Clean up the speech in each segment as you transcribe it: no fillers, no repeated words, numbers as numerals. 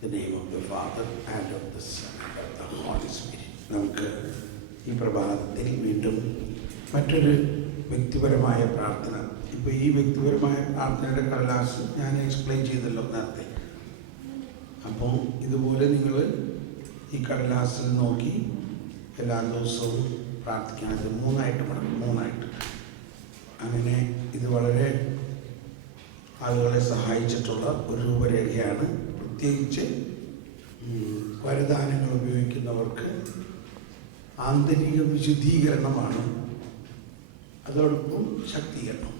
the name of the Father and of the Son and of the Holy Spirit. നമുക്ക് ഈ പ്രഭാതത്തിൽ വീണ്ടും മറ്റൊരു വ്യക്തിപരമായ പ്രാർത്ഥന. ഇപ്പോൾ ഈ വ്യക്തിപരമായ പ്രാർത്ഥനയുടെ കടലാസ് ഞാൻ എക്സ്പ്ലെയിൻ ചെയ്തല്ലോ നേരത്തെ. അപ്പോൾ ഇതുപോലെ നിങ്ങൾ ഈ കടലാസിൽ നോക്കി എല്ലാ ദിവസവും പ്രാർത്ഥിക്കാൻ. ഇത് മൂന്നായിട്ട് അങ്ങനെ ഇത് വളരെ ആളുകളെ സഹായിച്ചിട്ടുള്ള ഒരു രൂപരേഖയാണ്. പ്രത്യേകിച്ച് വരദാനങ്ങൾ ഉപയോഗിക്കുന്നവർക്ക് ആന്തരിക വിശുദ്ധീകരണമാണ്, അതോടൊപ്പം ശക്തീകരണം.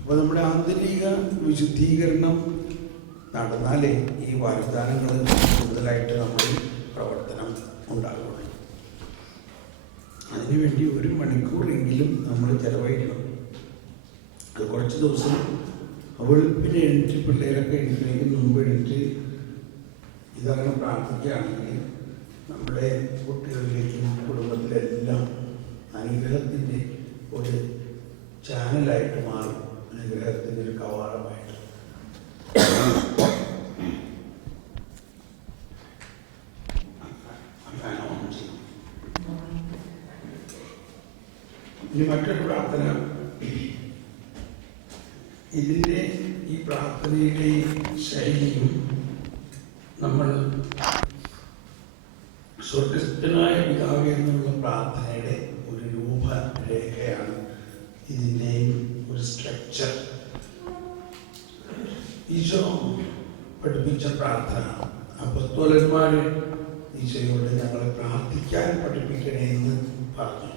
അപ്പോൾ നമ്മുടെ ആന്തരിക വിശുദ്ധീകരണം നടന്നാലേ ഈ വരദാനങ്ങൾ കൂടുതലായിട്ട് നമ്മൾ പ്രവർത്തനം ഉണ്ടാകുള്ളൂ. അതിനുവേണ്ടി 1 മണിക്കൂറെങ്കിലും നമ്മൾ ചിലവഴിക്കണം. അത് കുറച്ച് ദിവസം വെളുപ്പിന് എഴുന്നേറ്റ് പിള്ളേരൊക്കെ എഴുന്നേൽക്കുന്നതിന് മുമ്പ് എഴുന്നേറ്റ് ഇതങ്ങനെ പ്രാർത്ഥിക്കുകയാണെങ്കിൽ നമ്മുടെ കുട്ടികളിലേക്കും കുടുംബത്തിലെല്ലാം അനുഗ്രഹത്തിൻ്റെ ഒരു ചാനലായിട്ട് മാറും, അനുഗ്രഹത്തിൻ്റെ ഒരു കവാടമായിട്ട്. ഇനി മറ്റൊരു പ്രാർത്ഥന. ഈ പ്രാർത്ഥനയുടെ ശൈലിയും നമ്മൾ സ്വർഗസ്ഥനായ പിതാവേ എന്നുള്ള പ്രാർത്ഥനയുടെ ഒരു രൂപരേഖയാണ്. ഇതിൻ്റെയും ഒരു സ്ട്രക്ചർ ഈശോ പഠിപ്പിച്ച പ്രാർത്ഥന. അപ്പോസ്തലന്മാർ ഈശോയോട് ഞങ്ങളെ പ്രാർത്ഥിക്കാൻ പഠിപ്പിക്കണേ എന്ന് പറഞ്ഞു.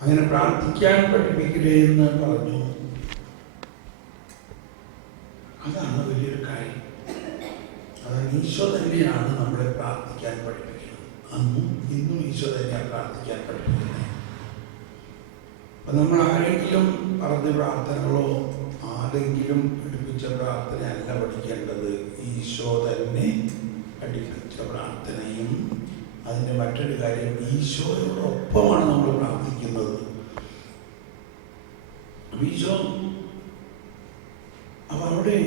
അങ്ങനെ പ്രാർത്ഥിക്കാൻ പഠിപ്പിക്കണേ എന്ന് പറഞ്ഞു. അതാണ് വലിയൊരു കാര്യം. അതാണ് ഈശോ തന്നെയാണ് നമ്മളെ പ്രാർത്ഥിക്കാൻ പഠിപ്പിക്കുന്നത്. അന്നും ഇന്നും ഈശോ തന്നെയാണ് പ്രാർത്ഥിക്കാൻ പഠിപ്പിക്കുന്നത്. അപ്പം നമ്മൾ ആരെങ്കിലും പറഞ്ഞ പ്രാർത്ഥനകളോ ആരെങ്കിലും പഠിപ്പിച്ച പ്രാർത്ഥനയല്ല പഠിക്കേണ്ടത്. ഈശോ തന്നെ പഠിപ്പിച്ച പ്രാർത്ഥനയും അതിൻ്റെ മറ്റൊരു കാര്യം, ഈശോയോടൊപ്പമാണ് നമ്മൾ പ്രാർത്ഥിക്കുന്നത്. ഈശോ അപ്പം അവിടെ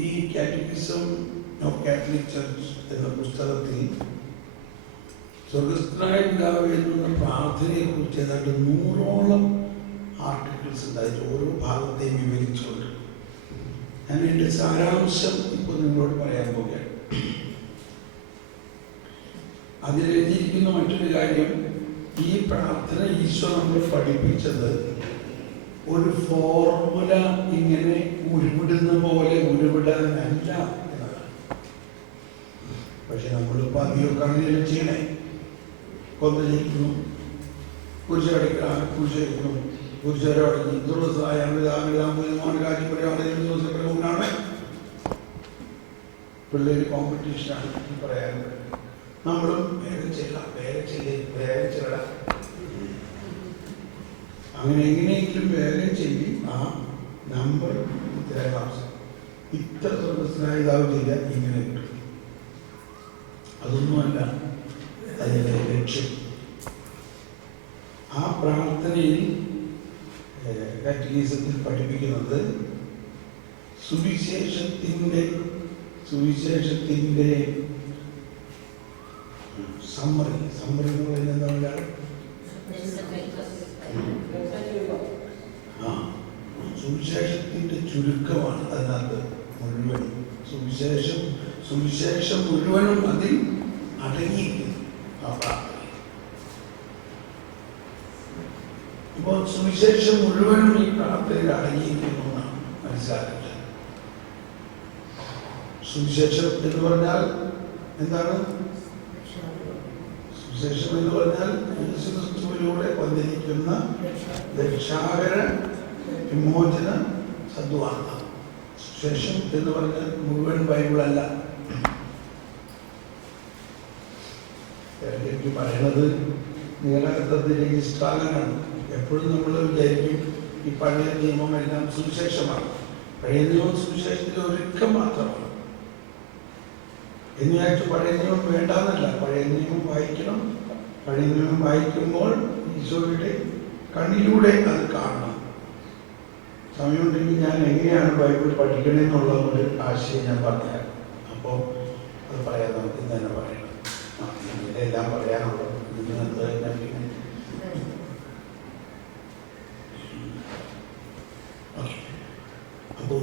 ഈ കാറ്റക്കിസം ഓഫ് കാത്തലിക് ചർച്ച് എന്ന പുസ്തകത്തിൽ സ്വർഗസ്ഥനായ പിതാവേ എന്നുള്ള പ്രാർത്ഥനയെക്കുറിച്ച് ഏതാണ്ട് 100ഓളം ആർട്ടിക്കിൾസ് ഉണ്ട്. അതിൽ ഓരോ ഭാഗത്തെയും വിവരിച്ചുകൊണ്ട് ഞാൻ എൻ്റെ സാരാംശം ഇപ്പോൾ നിങ്ങളോട് പറയാൻ പോകുകയാണ്. അതിലെഴുതിയിരിക്കുന്ന മറ്റൊരു കാര്യം, ഈ പ്രാർത്ഥന ഈശോ നമ്മൾ പഠിപ്പിച്ചത് ഒരു ഫോർമുല ഇങ്ങനെ ഉരുവിടുന്ന പോലെ ഉരുവിടാനല്ല എന്നതാണ്. പക്ഷെ നമ്മളിപ്പോൾ അധികമൊക്കെ അങ്ങനെ ചെയ്യണേ. കൊന്നിരിക്കുന്നു, കുരിശടിക്കണം, കുരിശിരിക്കുന്നു, കുരിശടങ്ങി ദുർവസായ കാര്യം പറയാനാണ് പിള്ളേർ കോമ്പറ്റീഷനാണ് പറയാൻ. നമ്മളും വേഗം ചെല്ലാം, വേഗം ചെല്ലാം. അങ്ങനെ എങ്ങനെയെങ്കിലും വേഗം ചെയ്യും. ആ നമ്പർ ഇത്ര സ്വർഗസ്ഥനായ പിതാവ് ചെയ്താൽ ഇങ്ങനെ കിട്ടും. അതൊന്നുമല്ല അതിൻ്റെ ലക്ഷ്യം. ആ പ്രാർത്ഥനയിൽ കാറ്റഗിസത്തിൽ പഠിപ്പിക്കുന്നത് സുവിശേഷത്തിൻ്റെ സമ്മറി എന്ന് പറയുന്നത് എന്താണ്? സുവിശേഷത്തിൻ്റെ ചുരുക്കമാണ് അതിനകത്ത് മുഴുവൻ. സുവിശേഷം മുഴുവനും അതിൽ അടങ്ങിയിരിക്കുന്നു ആ പ്രാർത്ഥന. ഇപ്പോൾ സുവിശേഷം മുഴുവനും ഈ പ്രാർത്ഥനയിൽ അടങ്ങിയിരിക്കുന്നു എന്നാണ് മനസ്സിലാക്കേണ്ടത്. സുവിശേഷം എന്ന് പറഞ്ഞാൽ എന്താണ്? സുവിശേഷം എന്ന് പറഞ്ഞാൽ യേശുക്രിസ്തുവിലൂടെ വന്നിരിക്കുന്ന രക്ഷാകര വിമോചന സദ്വാർത്ത. സുവിശേഷം എന്ന് പറഞ്ഞാൽ മുഴുവൻ ബൈബിളല്ല. എനിക്ക് പറയണത് നീലകത്തത്തിലെ ഇഷ്ടാലനാണ്. എപ്പോഴും നമ്മൾ വിചാരിക്കും ഈ പഴയ നിയമം എല്ലാം സുവിശേഷമാണ്. പഴയ നിയമം സുവിശേഷത്തിലെ ഒരുക്കം മാത്രമാണ് എന്ന് വിചാരിച്ചു പഴയ നിയമം വേണ്ടാന്നല്ല. പഴയ നിയമം വായിക്കണം. പഴയ നിയമം വായിക്കുമ്പോൾ ഈശോയുടെ കണ്ണിലൂടെ അത് കാണണം. സമയമുണ്ടെങ്കിൽ ഞാൻ എങ്ങനെയാണ് ബൈബിൾ പഠിക്കണമെന്നുള്ള ഒരു ആശയം ഞാൻ പറഞ്ഞുതരാം. അപ്പോൾ അത് പറയാൻ നമുക്ക് ഇന്ന് തന്നെ പറയണം. ഇതെല്ലാം പറയാനുള്ളത് അപ്പോൾ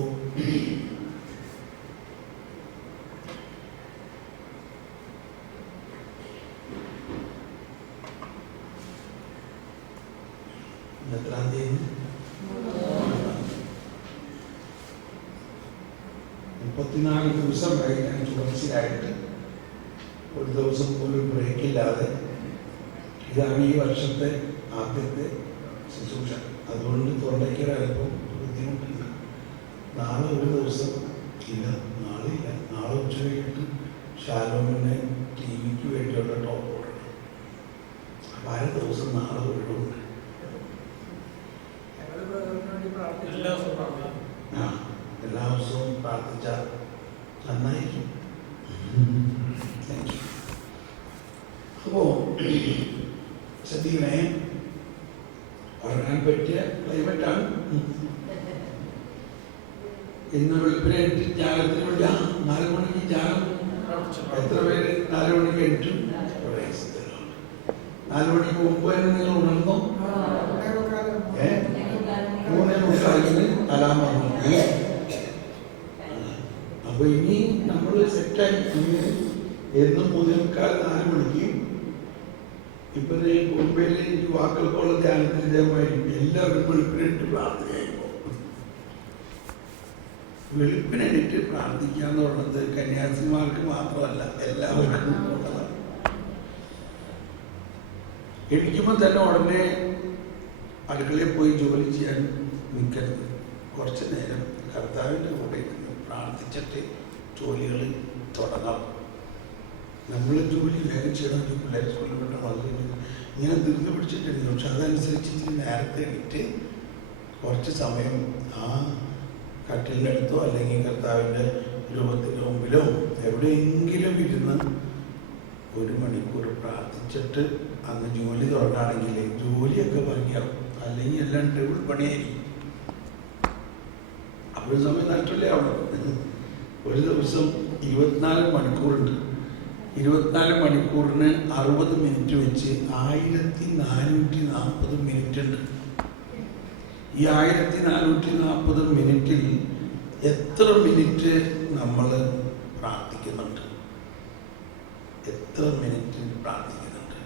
എത്രാം തീയതി 34 ദിവസം ഞാൻ തുടർച്ചയായിട്ട് ഒരു ദിവസം പോലും ബ്രേക്കില്ലാതെ, ഇതാണ് ഈ വർഷത്തെ ആദ്യത്തെ ശുശ്രൂഷ. അതുകൊണ്ട് തൊണ്ടയ്ക്കൊരൽപ്പം ബുദ്ധിമുട്ടുണ്ട്. നാളെ ഒരു ദിവസം ഇല്ല, നാളെ ഇല്ല, നാളെ ഉച്ച കഴിഞ്ഞിട്ട് ഷാലോമിനെ TV-ക്ക് വേണ്ടിയുള്ള ടോപ്പ് ഓടണം. അപ്പം 1 ദിവസം നാളെ ഒഴിവുണ്ട്. എല്ലാ ദിവസവും പ്രാർത്ഥിച്ചാൽ നന്നായിരിക്കും. അപ്പോൾ ശ്രദ്ധിക്കണേ, പറയാൻ പറ്റിയ ക്ലൈമറ്റാണ്. ഇന്ന് വെളുപ്പിനെ എണീറ്റ് ത്യാഗത്തിന് വേണ്ടി 4 മണിക്ക് ത്യാഗം. എത്ര പേര് 4 മണിക്ക് എണീറ്റും? 4 മണിക്ക് മുമ്പ് തന്നെ നിങ്ങൾ ഉണർന്നോ? 3:45 അലാം വന്നു. അപ്പൊ ഇനി നമ്മൾ സെറ്റായി എന്നും 3:45 മണിക്ക്. ഇപ്പൊ മുംബൈയിൽ യുവാക്കൾക്കുള്ള ധ്യാനത്തിൽ ഇതേമായിരിക്കും. എല്ലാവരും വെളുപ്പിനിട്ട് പ്രാർത്ഥനയായിപ്പോ. വെളുപ്പിനെണീറ്റ് പ്രാർത്ഥിക്കുക എന്ന് പറയുന്നത് കന്യാസിമാർക്ക് മാത്രമല്ല, എല്ലാവർക്കും ഉള്ളതാണ്. എണീക്കുമ്പോൾ തന്നെ ഉടനെ അടുക്കളയിൽ പോയി ജോലി ചെയ്യാൻ നിൽക്കരുത്. കുറച്ച് നേരം കർത്താവിൻ്റെ കൂടെ ഇരുന്ന് പ്രാർത്ഥിച്ചിട്ട് ജോലികൾ തുടങ്ങാം. നമ്മൾ ജോലി വേഗം ചെയ്യണം, പിള്ളേരെ സ്കൂളിൽ വിടണം, അത് ഇങ്ങനെ ധൃതി പിടിച്ചിട്ടുണ്ട്. പക്ഷെ അതനുസരിച്ച് ഇച്ചിരി നേരത്തെ എണീറ്റ് കുറച്ച് സമയം ആ കട്ടിലിൻ്റെ അടുത്തോ അല്ലെങ്കിൽ കർത്താവിൻ്റെ രൂപത്തിൻ്റെ മുമ്പിലോ എവിടെയെങ്കിലും ഇരുന്ന് 1 മണിക്കൂർ പ്രാർത്ഥിച്ചിട്ട് അന്ന് ജോലി തുടങ്ങുകയാണെങ്കിൽ ജോലിയൊക്കെ പറിക്കാം. അല്ലെങ്കിൽ എല്ലാം ടേബിൾ പണിയായിരിക്കും. അപ്പോൾ സമയം നഷ്ടമല്ലേ അവിടെ. ഒരു ദിവസം 24 മണിക്കൂറുണ്ട്. 24 മണിക്കൂറിന് 60 മിനിറ്റ് വെച്ച് 1440 മിനിറ്റ് ഉണ്ട്. ഈ 1440 മിനിറ്റിൽ എത്ര മിനിറ്റ് നമ്മൾ പ്രാർത്ഥിക്കുന്നുണ്ട്? എത്ര മിനിറ്റ് പ്രാർത്ഥിക്കുന്നുണ്ട്?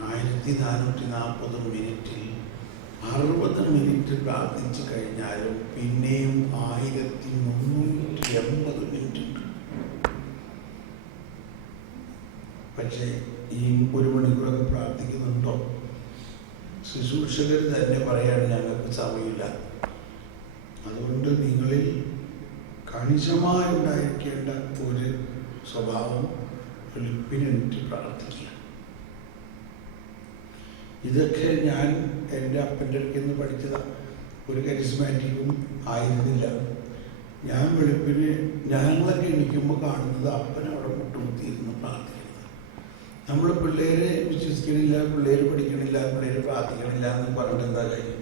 1440 മിനിറ്റിൽ 60 മിനിറ്റ് പ്രാർത്ഥിച്ചു കഴിഞ്ഞാലും പിന്നെയും 1380 മിനിറ്റ് ഉണ്ട്. പക്ഷേ ഈ 1 മണിക്കൂറൊക്കെ പ്രാർത്ഥിക്കുന്നുണ്ടോ? ശുശ്രൂഷകർ തന്നെ പറയാണ് ഞങ്ങൾക്ക് സമയമില്ല. അതുകൊണ്ട് നിങ്ങളിൽ കണിശമായി ഉണ്ടായിരിക്കേണ്ട ഒരു സ്വഭാവം വെളുപ്പിനെണീറ്റ് പ്രാർത്ഥിക്കുക. ഇതൊക്കെ ഞാൻ എൻ്റെ അപ്പൻ്റെ അടുക്കൽ നിന്ന് പഠിച്ചതാണ്. ഒരു കരിസ്മാറ്റിക്കും ആയിരുന്നില്ല. ഞാൻ വെളുപ്പിന് ഞങ്ങളൊക്കെ എണീക്കുമ്പോൾ കാണുന്നത് അപ്പൻ അവിടെ മുട്ടുകുത്തിയിരുന്ന് പ്രാർത്ഥിക്കുന്നത്. നമ്മൾ പിള്ളേരെ വിശ്വസിക്കണില്ല, പിള്ളേർ പഠിക്കണില്ല, പിള്ളേർ പ്രാർത്ഥിക്കണില്ല എന്ന് പറഞ്ഞിട്ട് എന്താ കാര്യം?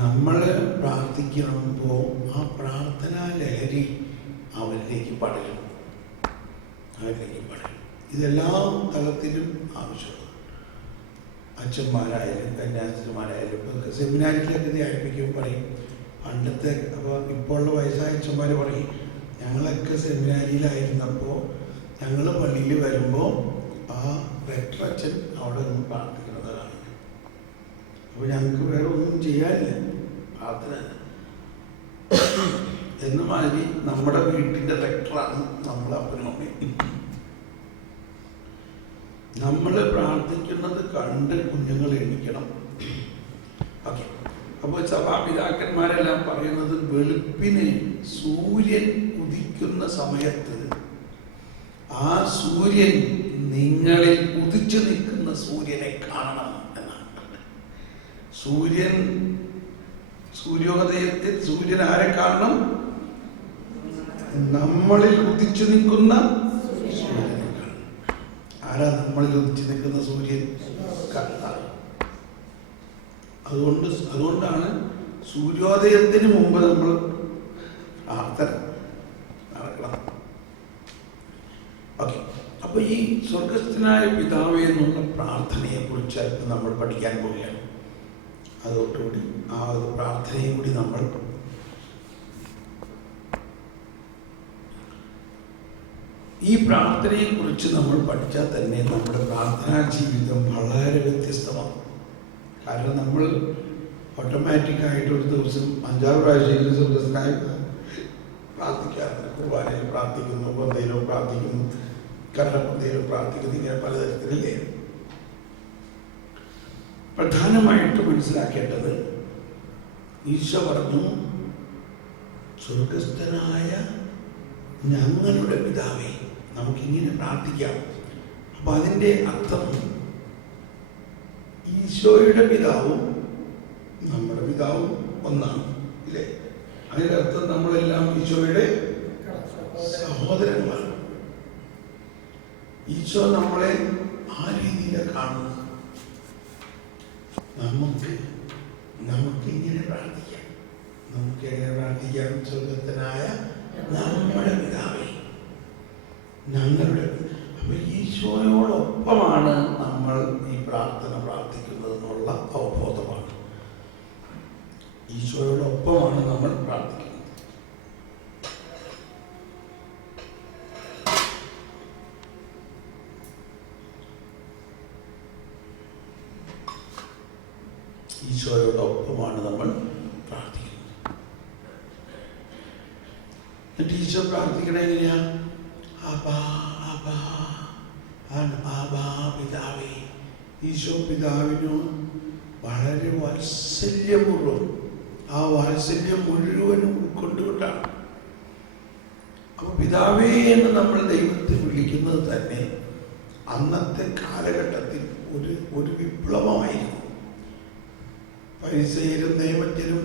നമ്മൾ പ്രാർത്ഥിക്കുമ്പോൾ ആ പ്രാർത്ഥനാ ലഹരി അവരിലേക്ക് പടരും. ഇതെല്ലാ തലത്തിലും ആവശ്യമാണ്. അച്ഛന്മാരായാലും കന്യാസ്ത്രീമാരായാലും ഇപ്പം സെമിനാരിലൊക്കെ ധ്യാനിപ്പിക്കുമ്പോൾ പറയും പണ്ടത്തെ. അപ്പോൾ ഇപ്പോൾ ഉള്ള വയസ്സായ അച്ഛന്മാർ പറയും ഞങ്ങളൊക്കെ സെമിനാരിയിലായിരുന്നപ്പോൾ ഞങ്ങൾ പള്ളിയിൽ വരുമ്പോൾ ആ റെക്ടർ അച്ഛൻ അവിടെ നിന്ന് പ്രാർത്ഥിക്കുന്നത് കാണും. അപ്പോൾ ഞങ്ങൾക്ക് വേറെ ഒന്നും ചെയ്യാനില്ല, പ്രാർത്ഥന. എന്ന മാതിരി നമ്മുടെ വീട്ടിൻ്റെ റെക്ടറാണ് നമ്മളെ അപ്പനും അമ്മയും. നമ്മൾ പ്രാർത്ഥിക്കുന്നത് കണ്ട് കുഞ്ഞുങ്ങൾ എണീക്കണം. ഓക്കെ. അപ്പോൾ സഭാപിതാക്കന്മാരെല്ലാം പറയുന്നത് വെളുപ്പിന് സൂര്യൻ ഉദിക്കുന്ന സമയത്ത് ആ സൂര്യൻ നിങ്ങളിൽ ഉദിച്ചു നിൽക്കുന്ന സൂര്യനെ കാണണം എന്നാണ്. സൂര്യോദയത്തിൽ സൂര്യൻ ആരെ കാണണം? നമ്മളിൽ ഉദിച്ചു നിൽക്കുന്ന സൂര്യനെ കാണണം. ആരാ നമ്മളിൽ ഉദിച്ചു നിൽക്കുന്ന സൂര്യൻ? കർത്താവ്. അതുകൊണ്ടാണ് സൂര്യോദയത്തിന് മുമ്പ് നമ്മൾ പ്രാർത്ഥന നടക്കണം. ഓക്കെ, അപ്പോൾ ഈ സ്വർഗസ്ഥനായ പിതാവേ എന്നുള്ള പ്രാർത്ഥനയെ കുറിച്ച് അല്പം നമ്മൾ പഠിക്കാൻ പോവുകയാണ്. അതോടുകൂടി ആ ഒരു പ്രാർത്ഥനയും കൂടി നമ്മൾ ഈ പ്രാർത്ഥനയെ കുറിച്ച് നമ്മൾ പഠിച്ചാൽ തന്നെ നമ്മുടെ പ്രാർത്ഥനാ ജീവിതം വളരെ വ്യത്യസ്തമാണ്. കാരണം നമ്മൾ ഓട്ടോമാറ്റിക്കായിട്ട് ഒരു ദിവസം 5-6 പ്രാവശ്യം സ്വർഗസ്ഥനായ പ്രാർത്ഥിക്കാറുണ്ട്. കുർബാനയിൽ പ്രാർത്ഥിക്കുന്നു, പന്തയിലോ പ്രാർത്ഥിക്കുന്നു, കർണപന്തയിലോ പ്രാർത്ഥിക്കുന്നു, ഇങ്ങനെ പലതരത്തിലല്ലേ. പ്രധാനമായിട്ട് മനസ്സിലാക്കേണ്ടത്, ഈശോ പറഞ്ഞു സ്വർഗസ്ഥനായ ഞങ്ങളുടെ പിതാവേ, നമുക്കിങ്ങനെ പ്രാർത്ഥിക്കാം. അപ്പൊ അതിൻ്റെ അർത്ഥം ഈശോയുടെ പിതാവും നമ്മുടെ പിതാവും ഒന്നാണ്, ഇല്ലേ? അതിൻ്റെ അർത്ഥം നമ്മളെല്ലാം ഈശോയുടെ സഹോദരങ്ങളാണ്. ഈശോ നമ്മളെ ആ രീതിയിലാണ് കാണുന്നത്. നമുക്ക് ഇങ്ങനെ പ്രാർത്ഥിക്കാം. നമുക്ക് എങ്ങനെ പ്രാർത്ഥിക്കാം? സ്വർഗസ്ഥനായ നമ്മുടെ പിതാവേ, ഞങ്ങളുടെ. അപ്പൊ ഈശോയോടൊപ്പമാണ് നമ്മൾ ഈ പ്രാർത്ഥന പ്രാർത്ഥിക്കുന്നത് എന്നുള്ള അവബോധമാണ്. ഈശോയോടൊപ്പമാണ് നമ്മൾ പ്രാർത്ഥിക്കുന്നത്. ഈശോയോടൊപ്പമാണ് നമ്മൾ പ്രാർത്ഥിക്കുന്നത്. എന്നിട്ട് ഈശോ പ്രാർത്ഥിക്കണ എങ്ങനെയാ? പിതാവേ. ഈശോ പിതാവിനു വളരെ വാത്സല്യപൂർവ്വം ആ വാത്സല്യം മുഴുവനും ഉൾക്കൊണ്ടുകൊണ്ടാണ്. അപ്പൊ പിതാവേ എന്ന് നമ്മൾ ദൈവത്തെ വിളിക്കുന്നത് തന്നെ അന്നത്തെ കാലഘട്ടത്തിൽ ഒരു വിപ്ലവമായിരുന്നു. ഫരിസേയരും നിയമജ്ഞരും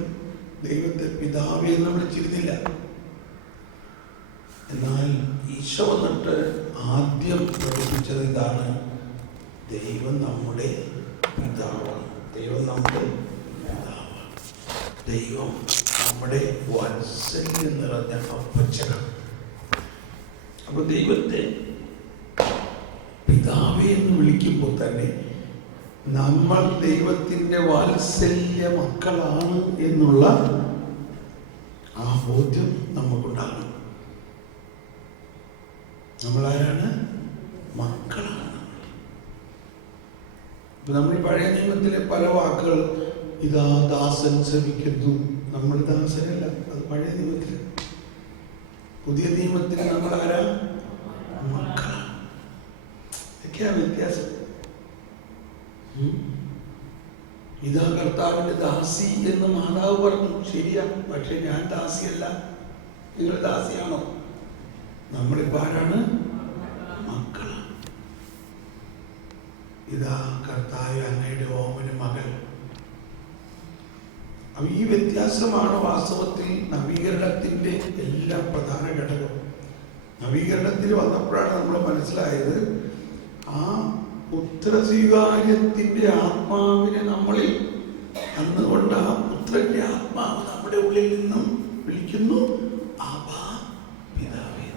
ദൈവത്തെ പിതാവേ എന്ന് വിളിച്ചിരുന്നില്ല. എന്നാൽ ഈശോ വന്നിട്ട് ആദ്യം പഠിപ്പിച്ചത് ഇതാണ്: ദൈവം നമ്മുടെ പിതാവാണ്. ദൈവം നമ്മുടെ പിതാവാണ്. ദൈവം നമ്മുടെ വാത്സല്യം നിറഞ്ഞ അപ്പച്ചനാണ്. അപ്പൊ ദൈവത്തെ പിതാവേ എന്ന് വിളിക്കുമ്പോൾ തന്നെ നമ്മൾ ദൈവത്തിൻ്റെ വാത്സല്യ മക്കളാണ് എന്നുള്ള ആ ബോധ്യം നമുക്കുണ്ടാകും. നമ്മളാരാണ്? മക്കളാണ്. ഇപ്പൊ നമ്മൾ പഴയ നിയമത്തിലെ പല വാക്കുകൾ, ഇതാ ദാസൻ ശ്രമിക്കുന്നു, നമ്മൾ ദാസനല്ല, അത് പഴയ നിയമത്തിൽ. പുതിയ നിയമത്തിൽ നമ്മൾ ആരാ? മക്കളാണ്. ഇതൊക്കെയാ വ്യത്യാസം. ഇതാ കർത്താവിന്റെ ദാസി എന്ന് മാതാവ് പറഞ്ഞു, ശരിയാ. പക്ഷെ ഞാൻ ദാസിയല്ല. നിങ്ങൾ ദാസിയാണോ? നമ്മളിപ്പോ ആരാണ്? മക്കളാണ്. ഇതാ കർത്താവ് അങ്ങയുടെ ഓമന മകൾ. അപ്പൊ ഈ വ്യത്യാസമാണ് വാസ്തവത്തിൽ നവീകരണത്തിന്റെ എല്ലാ പ്രധാന ഘടകം. നവീകരണത്തിൽ വന്നപ്പോഴാണ് നമ്മൾ മനസ്സിലായത്, ആ പുത്രസ്വീകാര്യത്തിന്റെ ആത്മാവിനെ നമ്മളിൽ അന്നുകൊണ്ട് ആ പുത്രന്റെ ആത്മാവ് നമ്മുടെ ഉള്ളിൽ നിന്നും വിളിക്കുന്നു, ആബാ പിതാവേ.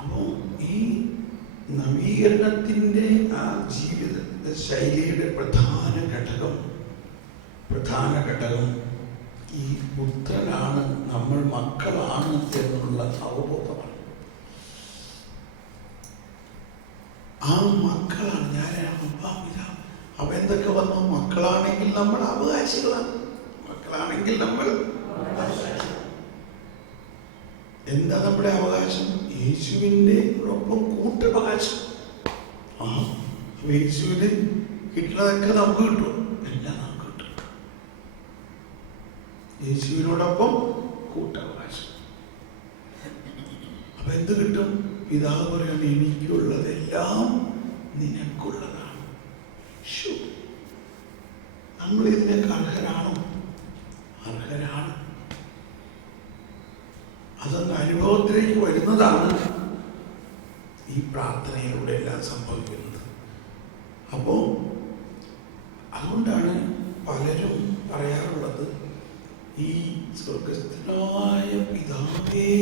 അപ്പോ ഈ നവീകരണത്തിന്റെ ആ ജീവിത ശൈലിയുടെ പ്രധാന ഘടകം ഈ പുത്രനാണ്, നമ്മൾ മക്കളാണ് എന്നുള്ള അവബോധമാണ്. ആ മക്കളാണ് ഞാനാണ്. അപ്പൊ എന്തൊക്കെ വന്നു? മക്കളാണെങ്കിൽ നമ്മൾ അവകാശികളാണ്. മക്കളാണെങ്കിൽ നമ്മൾ എന്താ നമ്മുടെ അവകാശം? യേശുവിൻ്റെ ഒപ്പം കൂട്ടവകാശം. യേശുവിന് കിട്ടുന്നതൊക്കെ നമുക്ക് കിട്ടും, എല്ലാം നമുക്ക് കിട്ടും. യേശുവിനോടൊപ്പം കൂട്ടവകാശം. അപ്പൊ എന്ത് കിട്ടും? പിതാവ് പറയുന്നത്, എനിക്കുള്ളതെല്ലാം നിനക്കുള്ളതാണ്. നമ്മൾ ഇതിനൊക്കെ അർഹരാണോ? അർഹരാണ്. അതൊന്ന് അനുഭവത്തിലേക്ക് വരുന്നതാണ് ഈ പ്രാർത്ഥനയിലൂടെ എല്ലാം സംഭവിക്കുന്നത്. അപ്പോൾ അതുകൊണ്ടാണ് പലരും ഈ സ്വർഗസ്ഥനായ പിതാവേ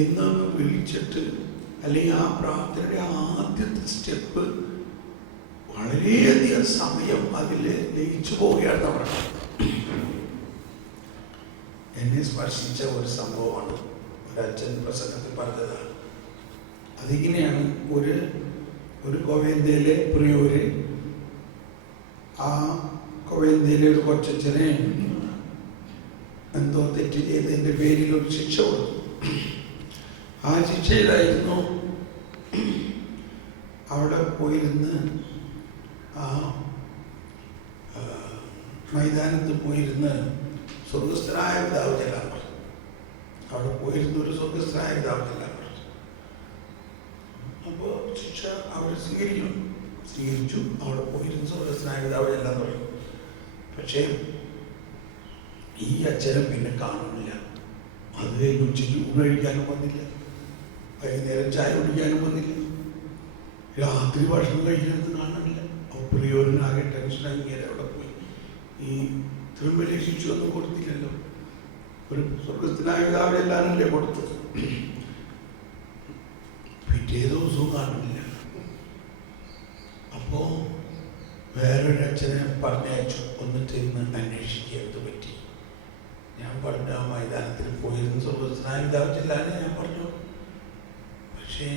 എന്ന് വിളിച്ചിട്ട്, അല്ലെങ്കിൽ ആ പ്രാർത്ഥനയുടെ ആദ്യത്തെ സ്റ്റെപ്പ് വളരെയധികം സമയം അതിൽ ലയിച്ചു പോവുകയാണ് നമ്മൾ. എന്നെ സ്പർശിച്ച ഒരു സംഭവമാണ് ഒരച്ഛൻ പ്രസംഗത്തിൽ പറഞ്ഞതാണ്. അതിങ്ങനെയാണ്, ഒരു കോവേന്ത്യയിലെ പ്രിയൂര്, ആ കോവേന്ത്യയിലെ ഒരു കൊച്ചച്ഛനെ എന്തോ തെറ്റ് ചെയ്തതിൻ്റെ പേരിൽ ഒരു ശിക്ഷ കൊടുത്തു. ആ ശിക്ഷയിലായിരുന്നു അവിടെ പോയിരുന്ന് ആ മൈതാനത്ത് പോയിരുന്ന് സ്വർഗസ്ഥനായ പിതാവ് ചെല്ലാൻ പറഞ്ഞു. അവിടെ പോയിരുന്ന ഒരു സ്വർഗസ്ഥനായ പിതാവ് ചെല്ലാൻ പറഞ്ഞു. അപ്പോൾ ശിക്ഷ അവർ സ്വീകരിച്ചു. അവിടെ പോയിരുന്ന സ്വർഗസ്ഥനായ പിതാവ് ചെല്ലാൻ പറഞ്ഞു. പക്ഷേ ഈ അച്ഛനെ പിന്നെ കാണുന്നില്ല. അത് കഴിഞ്ഞ് ഉച്ചയ്ക്ക് ഊണ് കഴിക്കാനും വന്നില്ല, വൈകുന്നേരം ചായ കുടിക്കാനും വന്നില്ല, രാത്രി ഭക്ഷണം കഴിക്കുന്നത് കാണാനില്ല. അപ്പോൾ പ്രിയോറിനാകെ ടെൻഷനായി ഇങ്ങനെ അവിടെ പോയി. ഈ ഇത്രയും വലിയ ശിക്ഷ ഒന്നും കൊടുത്തില്ലല്ലോ, ഒരു സ്വർഗസ്ഥനായ പിതാവ് എല്ലാവരല്ലേ കൊടുത്തത്. പിറ്റേ ദിവസവും കാണുന്നില്ല. അപ്പോൾ വേറൊരു അച്ഛനെ പറഞ്ഞയച്ചു, എന്നിട്ട് ഇന്ന് അന്വേഷിക്കുക എന്ത് പറ്റി. ഞാൻ പറഞ്ഞു, ആ മൈതാനത്തിൽ പോയിരുന്ന സ്വർഗസ്ഥനായ പിതാവ് ചെല്ലാനേ ഞാൻ പറഞ്ഞു. പക്ഷേ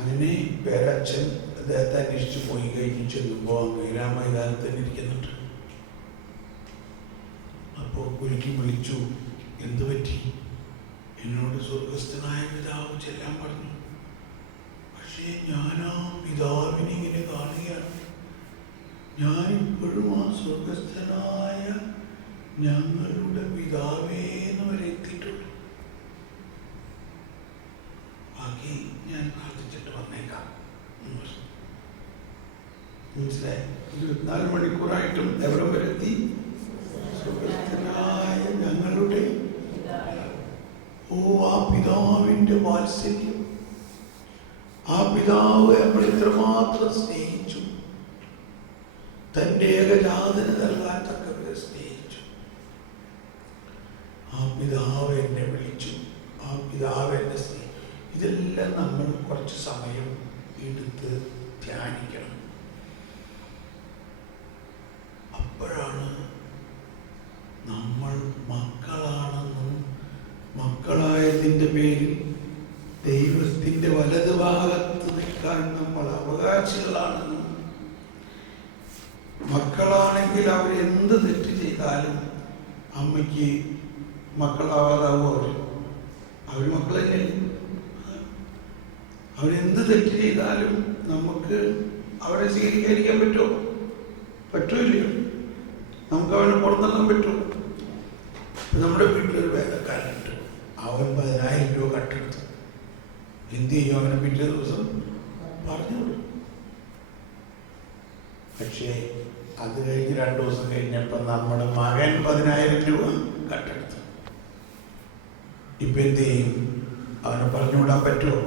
അങ്ങനെ വേറെ അച്ഛൻ അദ്ദേഹത്തെ അന്വേഷിച്ച് പോയി കഴിഞ്ഞ് ചെല്ലുമ്പോൾ അങ്ങനെ ആ മൈതാനത്ത് തന്നെ ഇരിക്കുന്നുണ്ട്. അപ്പോൾ ഒരിക്കൽ വിളിച്ചു, എന്തു പറ്റി? എന്നോട് സ്വർഗസ്ഥനായ പിതാവ് ചെല്ലാൻ പറഞ്ഞു. പക്ഷേ ഞാൻ ആ പിതാവിനെ ഇങ്ങനെ കാണുകയാണ്. ഞാൻ ഇപ്പോഴും ആ സ്വർഗസ്ഥനായ ഞങ്ങളുടെ പിതാവേ എന്ന് വരെ എത്തിയിട്ടുള്ളൂ. ബാക്കി ഞാൻ പ്രാർത്ഥിച്ചിട്ട് വന്നേക്കാം. മനസ്സിലായി? 24 മണിക്കൂറായിട്ടും എവിടെ വരെ എത്തി? സ്വർഗസ്ഥനായ ഞങ്ങളുടെ. ഓ, ആ പിതാവിൻ്റെ വാത്സല്യം! ആ പിതാവ് നമ്മൾ ഇത്രമാത്രം സ്നേഹിച്ചു, തൻ്റെ ഏകജാതന് നൽകാൻ തക്കവരെ സ്നേഹിച്ചു. ആ പിതാവ് എന്നെ വിളിച്ചു, ആ പിതാവ് എന്നെ സ്നേഹിച്ചു. ഇതെല്ലാം നമ്മൾ കുറച്ച് സമയം എടുത്ത് ധ്യാനിക്കണം. അപ്പോഴാണ് നമ്മൾ മക്കളാണെന്നും മക്കളായതിൻ്റെ പേരിൽ ദൈവത്തിൻ്റെ വലതുഭാഗത്ത് നിൽക്കാൻ നമ്മൾ അവകാശികളാണെന്നും, മക്കളാണെങ്കിൽ അവരെന്ത് തെറ്റ് ചെയ്താലും അമ്മയ്ക്ക് മക്കളാവാതാവും. അവർ മക്കൾ തന്നെയല്ലേ. അവരെന്ത് തെറ്റ് ചെയ്താലും നമുക്ക് അവരെ സ്വീകരിക്കാതിരിക്കാൻ പറ്റുമോ? പറ്റുമില്ലയോ? നമുക്ക് അവനെ പുറത്തിറങ്ങാൻ പറ്റുമോ? നമ്മുടെ വീട്ടിലൊരു വേലക്കാരുണ്ട്, അവൻ 10,000 രൂപ കട്ടെടുത്തു. എന്ത് ചെയ്യും? അവനെ പിറ്റേ ദിവസം പറഞ്ഞു കൊടുക്കും. പക്ഷേ അത് കഴിഞ്ഞ് 2 ദിവസം കഴിഞ്ഞപ്പോൾ നമ്മുടെ മകൻ 10,000 രൂപ കട്ടെടുത്തു. ഇപ്പം എന്ത് ചെയ്യും? അവനെ പറഞ്ഞു വിടാൻ പറ്റുമോ?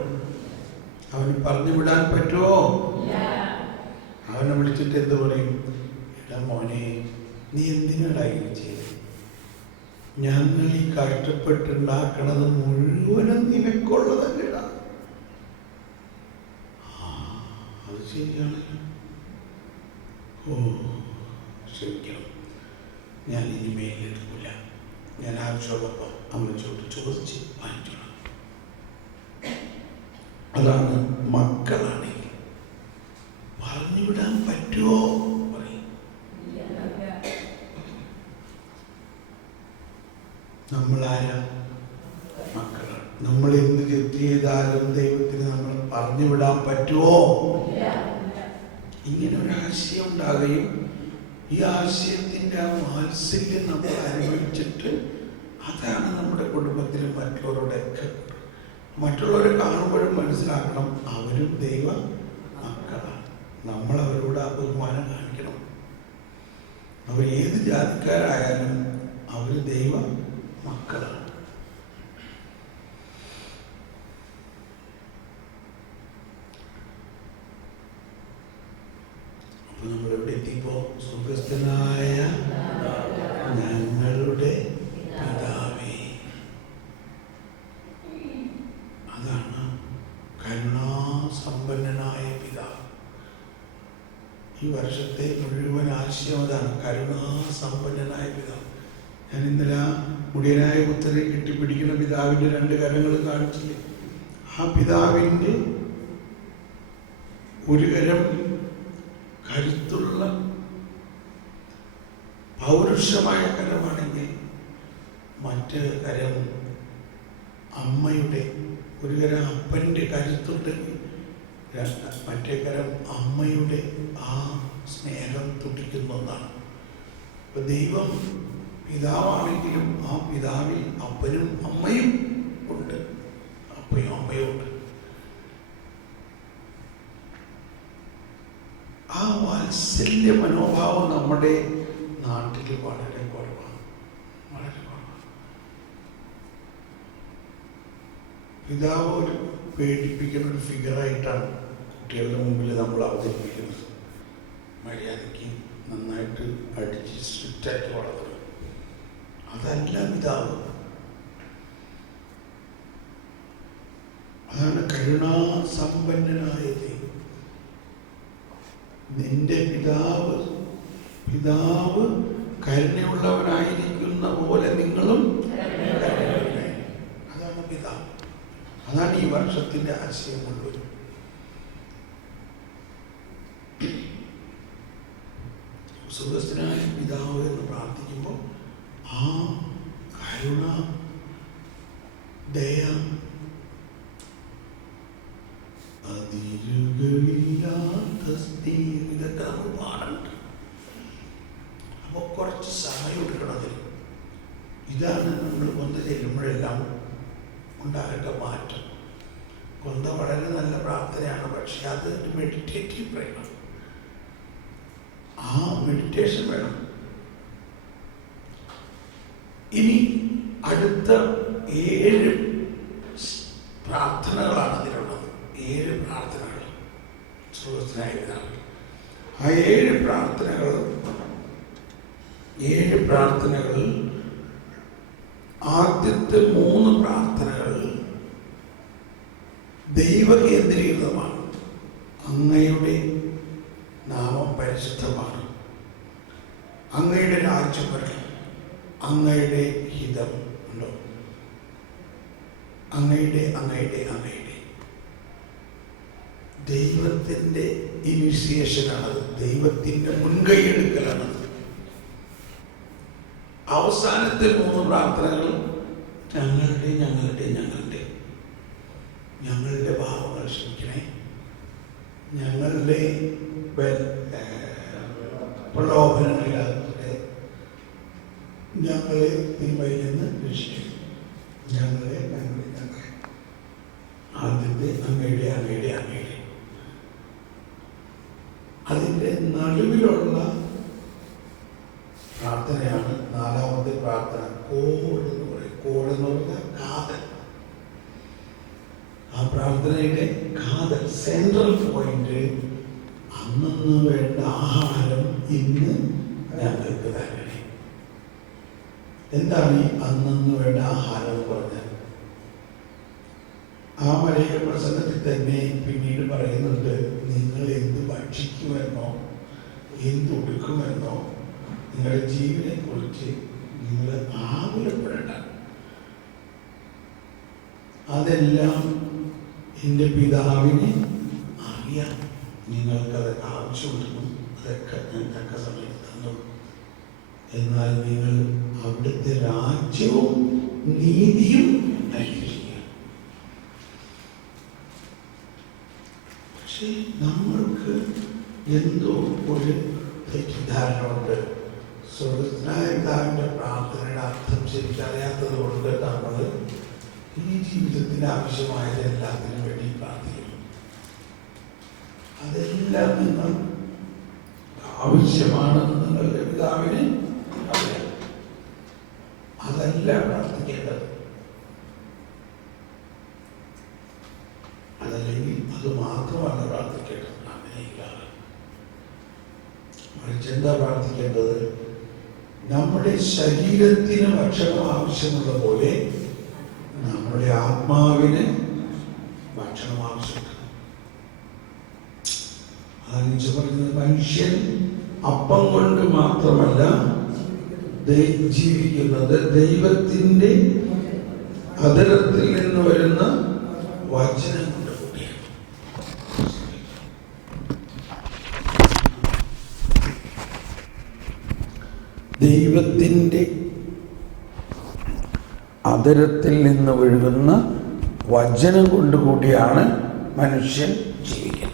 അവന് പറഞ്ഞു വിടാൻ പറ്റുമോ? അവനെ വിളിച്ചിട്ട് എന്ത് പറയും? എടാ മോനെ, നീ എന്തിനാടാ ഇത് ചെയ്തത്? ഞങ്ങൾ ഈ കഷ്ടപ്പെട്ടുണ്ടാക്കണത് മുഴുവനും നിനക്കുള്ളതല്ലേടാ. അത് ശരിയാണല്ലോ. ഓ, ക്ഷമിക്കണം, ഞാൻ ഇനി മേലെടുക്കില്ല. ഞാൻ ആവശ്യമുള്ളപ്പോൾ അമ്മച്ചോട് ചോദിച്ച് വാങ്ങിച്ചോളാം. അതാണ് മക്കളാണെങ്കിൽ. പറഞ്ഞുവിടാൻ പറ്റുമോ? പറയും. നമ്മളാരാ? മക്കളാണ്. നമ്മൾ എന്ത് തെറ്റ് ചെയ്താലും ദൈവത്തിന് നമ്മൾ പറഞ്ഞുവിടാൻ പറ്റുമോ? ഇങ്ങനെ ഒരു ആശയം ഉണ്ടാകുകയും ഈ ആശയത്തിൻ്റെ ആ വാത്സല്യം നമ്മൾ അനുഭവിച്ചിട്ട് അതാണ് നമ്മുടെ കുടുംബത്തിലും മറ്റുള്ളവരെ കാണുമ്പോഴും മനസ്സിലാക്കണം, അവരും ദൈവ മക്കളാണ്. നമ്മൾ അവരോട് ആ ബഹുമാനം കാണിക്കണം. അവർ ഏത് ജാതിക്കാരായാലും അവർ ദൈവ മക്കളാണ്. അപ്പോൾ നമ്മളെവിടെ എത്തിയപ്പോൾ സ്വർഗസ്ഥനായ അതാണ് കരുണാസമ്പന്നനായ പിതാവ്. ഞാൻ ഇന്നലെ ആ മുടിയനായ പുത്രനെ കെട്ടിപ്പിടിക്കുന്ന പിതാവിൻ്റെ 2 കരങ്ങൾ കാണിച്ചില്ലേ? ആ പിതാവിൻ്റെ ഒരു കരം കരുത്തുള്ള പൗരുഷമായ കരമാണെങ്കിൽ മറ്റ് കരം അമ്മയുടെ, ഒരു കരം അപ്പൻ്റെ കരുത്തുണ്ടെങ്കിൽ മറ്റേ കരം അമ്മയുടെ ആ സ്നേഹം തുടിക്കുന്ന ഒന്നാണ്. ഇപ്പൊ ദൈവം പിതാവാണെങ്കിലും ആ പിതാവിൽ അപ്പനും അമ്മയും ഉണ്ട്, അപ്പയും അമ്മയും ഉണ്ട്. ആ വാത്സല്യ മനോഭാവം നമ്മുടെ നാട്ടിൽ വളരെ കുറവാണ്, വളരെ കുറവാണ്. പിതാവ് ഒരു പേടിപ്പിക്കുന്ന ഒരു ഫിഗറായിട്ടാണ് കുട്ടികളുടെ മുമ്പിൽ നമ്മൾ അവതരിപ്പിക്കുന്നത്. മര്യാദയ്ക്ക് നന്നായിട്ട് അടിച്ച് സ്ട്രിക്റ്റായിട്ട് വളർത്തണം. അതല്ല പിതാവ്. അതാണ് കരുണാസമ്പന്നനായ ദൈവം. നിന്റെ പിതാവ് കരുണയുള്ളവനായിരിക്കുന്ന പോലെ നിങ്ങളും കരുണയുള്ളവരായി. അതാണ് പിതാവ്. അതാണ് ഈ വർഷത്തിന്റെ ആശയം മുഴുവൻ. സുഖസ്ഥനായ പിതാവ് എന്ന് പ്രാർത്ഥിക്കുമ്പോൾ ആ കരുണ, ദയ, അതിരുകളില്ലാത്ത സ്നേഹം, ഇതൊക്കെ നമ്മൾ പാടുന്നുണ്ട്. അപ്പോൾ കുറച്ച് സമയം എടുക്കണത്. ഇതാണ് നമ്മൾ കൊന്ത ചെല്ലുമ്പോഴെല്ലാം ഉണ്ടാകേണ്ട മാറ്റം. കൊന്ത വളരെ നല്ല പ്രാർത്ഥനയാണ്, പക്ഷെ അത് മെഡിറ്റേറ്റീവ് പ്രേരണം. ആ മെഡിറ്റേഷൻ വേണം. ഇനി അടുത്ത 7 പ്രാർത്ഥനകളാണ് അതിലുള്ളത്. 7 പ്രാർത്ഥനകൾ. ആ 7 പ്രാർത്ഥനകൾ ആദ്യത്തെ 3 പ്രാർത്ഥനകൾ ദൈവകേന്ദ്രീകൃതമാണ്. അങ്ങയുടെ നാമം പരിശുദ്ധമാണ്, അങ്ങയുടെ രാജ്യം വരണം, അങ്ങയുടെ ഹിതം ഉണ്ടോ, അങ്ങയുടെ ദൈവത്തിൻ്റെ ഇനിഷ്യേഷനാണത്, ദൈവത്തിൻ്റെ മുൻകൈയെടുക്കലാണത്. അവസാനത്തെ 3 പ്രാർത്ഥനകൾ ഞങ്ങളുടെ പാപങ്ങൾ ക്ഷമിക്കണേ, ഞങ്ങളുടെ പ്രലോഭനങ്ങളിലാകട്ടെ, ഞങ്ങളെ തിന്മയിൽ നിന്ന് രക്ഷിക്കും, ഞങ്ങളെ. ആദ്യത്തെ അങ്ങയുടെ. അതിൻ്റെ നടുവിലുള്ള പ്രാർത്ഥനയാണ് 4ാമത്തെ പ്രാർത്ഥന. കോഡ് എന്ന് പറയും. കോഡ് എന്ന് പറഞ്ഞാൽ കാതൽ. ആ പ്രാർത്ഥനയുടെ കാതൽ, സെൻട്രൽ പോയിന്റ്, അന്നു വേണ്ട ആഹാരം ഇന്ന് ഞങ്ങൾക്ക് തരണേ. എന്താണ് ഈ അന്നു വേണ്ട ആഹാരം എന്ന് പറഞ്ഞാൽ? ആ മലയിലെ പ്രസംഗത്തിൽ തന്നെ പിന്നീട് പറയുന്നുണ്ട്, നിങ്ങൾ എന്ത് ഭക്ഷിക്കുമെന്നോ എന്തുടുക്കുമെന്നോ നിങ്ങളുടെ ജീവനെ കുറിച്ച് നിങ്ങൾ ആകുലപ്പെടേണ്ട. അതെല്ലാം എൻ്റെ പിതാവിന് അറിയാം. നിങ്ങൾക്കത് ആവശ്യമുണ്ടെന്നും അതൊക്കെ ഞാൻ തക്ക സമയത്ത് തന്നു. എന്നാൽ നിങ്ങൾ അവിടുത്തെ രാജ്യവും നീതിയും അന്വേഷിക്കുക. പക്ഷേ നമ്മൾക്ക് എന്തോ ഒരു തെറ്റിദ്ധാരണ ഉണ്ട്. സ്വർഗസ്ഥനായ പിതാവിൻ്റെ പ്രാർത്ഥനയുടെ അർത്ഥം ശരിക്കറിയാത്തത് കൊണ്ട് നമ്മൾ ഈ ജീവിതത്തിന് ആവശ്യമായത് എല്ലാത്തിനും വേണ്ടി പ്രാർത്ഥിക്കുന്നു. അതെല്ലാം നിങ്ങൾ ആവശ്യമാണെന്ന് നിങ്ങളുടെ പിതാവിന് അറിയാം. അതല്ല പ്രാർത്ഥിക്കേണ്ടത്. അതല്ലെങ്കിൽ അത് മാത്രമല്ല പ്രാർത്ഥിക്കേണ്ടത്. അങ്ങനെയില്ല. മറിച്ച് എന്താ പ്രാർത്ഥിക്കേണ്ടത്? നമ്മുടെ ശരീരത്തിന് ഭക്ഷണം ആവശ്യമുള്ള പോലെ നമ്മുടെ ആത്മാവിന് ഭക്ഷണം ആവശ്യമുണ്ട്. അതാണ് പറയുന്നത്, മനുഷ്യൻ അപ്പം കൊണ്ട് മാത്രമല്ല ജീവിക്കുന്നത്, ദൈവത്തിൻ്റെ അധരത്തിൽ നിന്ന് വരുന്ന വചനം കൊണ്ട് കൂടിയാണ്. ദൈവത്തിൻ്റെ അധരത്തിൽ നിന്ന് ഒഴുകുന്ന വചനം കൊണ്ടുകൂടിയാണ് മനുഷ്യൻ ജീവിക്കുന്നത്.